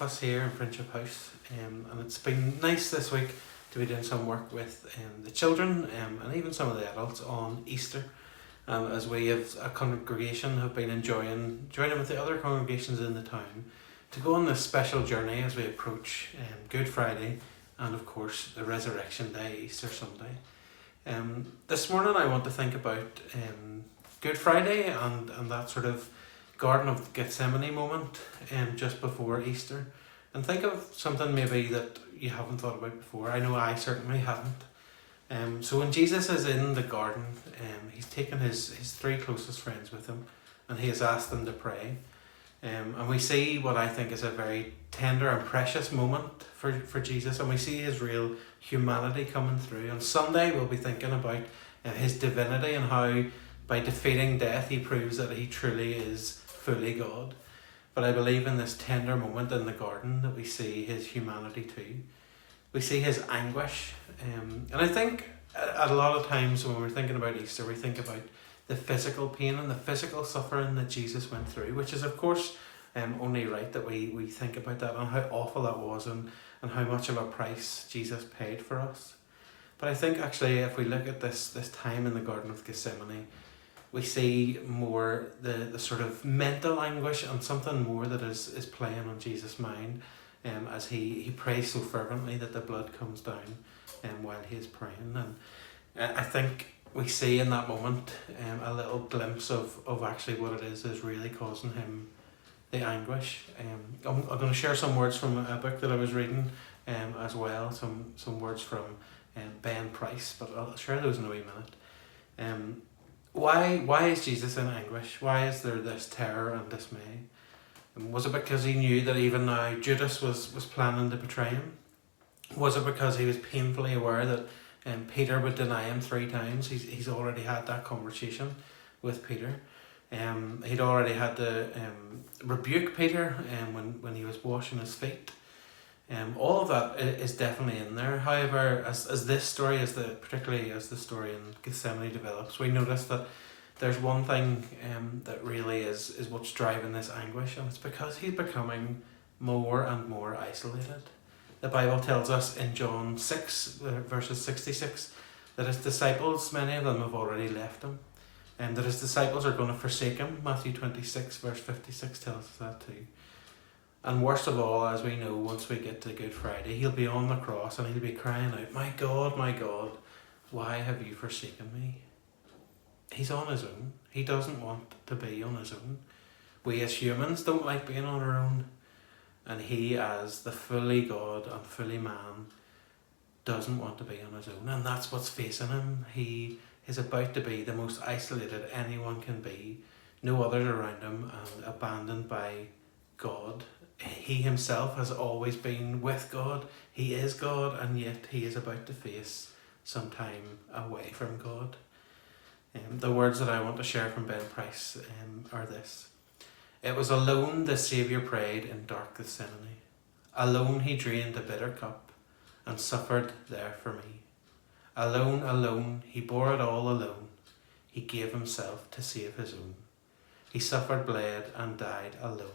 office here in Friendship House, and it's been nice this week to be doing some work with the children and even some of the adults on Easter, as we as a congregation have been joining with the other congregations in the town to go on this special journey as we approach Good Friday and of course the Resurrection Day, Easter Sunday. This morning I want to think about Good Friday and that sort of Garden of Gethsemane moment just before Easter, and think of something maybe that you haven't thought about before. I know I certainly haven't. So when Jesus is in the garden, he's taken his three closest friends with him and he has asked them to pray. And we see what I think is a very tender and precious moment for Jesus, and we see his real humanity coming through. On Sunday we'll be thinking about his divinity and how by defeating death he proves that he truly is fully God. But I believe in this tender moment in the garden that we see his humanity too. We see his anguish. And I think a lot of times when we're thinking about Easter, we think about the physical pain and the physical suffering that Jesus went through, which is of course only right that we think about that and how awful that was and how much of a price Jesus paid for us. But I think actually if we look at this time in the Garden of Gethsemane, we see more the sort of mental anguish and something more that is playing on Jesus' mind as he prays so fervently that the blood comes down while he is praying. And I think we see in that moment a little glimpse of actually what it is really causing him the anguish. I'm going to share some words from a book that I was reading as well, some words from Ben Price, but I'll share those in a wee minute. Why is Jesus in anguish? Why is there this terror and dismay? Was it because he knew that even now Judas was planning to betray him? Was it because he was painfully aware that Peter would deny him 3 times? He's already had that conversation with Peter. He'd already had to rebuke Peter when he was washing his feet. All of that is definitely in there. However, as this story, particularly as the story in Gethsemane develops, we notice that there's one thing that really is what's driving this anguish, and it's because he's becoming more and more isolated. The Bible tells us in John 6, verses 66, that his disciples, many of them have already left him, and that his disciples are going to forsake him. Matthew 26, verse 56 tells us that too. And worst of all, as we know, once we get to Good Friday, he'll be on the cross and he'll be crying out, my God, why have you forsaken me? He's on his own. He doesn't want to be on his own. We as humans don't like being on our own. And he, as the fully God and fully man, doesn't want to be on his own. And that's what's facing him. He is about to be the most isolated anyone can be. No others around him, and abandoned by God. He himself has always been with God. He is God, and yet he is about to face some time away from God. The words that I want to share from Ben Price are this. It was alone the Saviour prayed in dark Gethsemane. Alone he drained the bitter cup and suffered there for me. Alone, he bore it all alone. He gave himself to save his own. He suffered, bled, and died alone.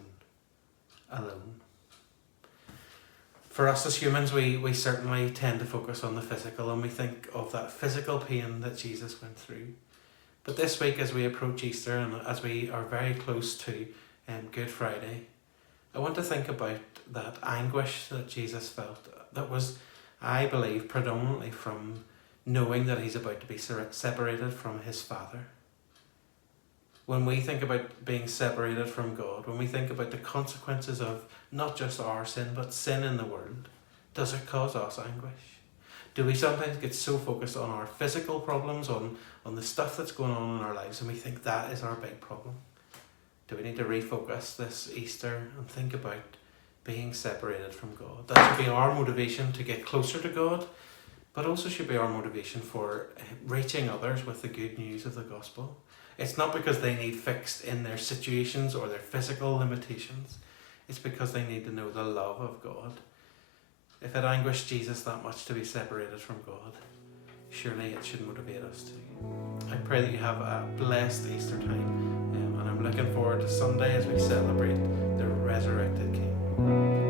For us as humans, we certainly tend to focus on the physical, and we think of that physical pain that Jesus went through. But this week, as we approach Easter and as we are very close to Good Friday, I want to think about that anguish that Jesus felt that was, I believe, predominantly from knowing that he's about to be separated from his Father. When we think about being separated from God, when we think about the consequences of not just our sin, but sin in the world, does it cause us anguish? Do we sometimes get so focused on our physical problems, on the stuff that's going on in our lives, and we think that is our big problem? Do we need to refocus this Easter and think about being separated from God? That should be our motivation to get closer to God, but also should be our motivation for reaching others with the good news of the gospel. It's not because they need fixed in their situations or their physical limitations. It's because they need to know the love of God. If it anguished Jesus that much to be separated from God, surely it should motivate us too. I pray that you have a blessed Easter time, and I'm looking forward to Sunday as we celebrate the resurrected King.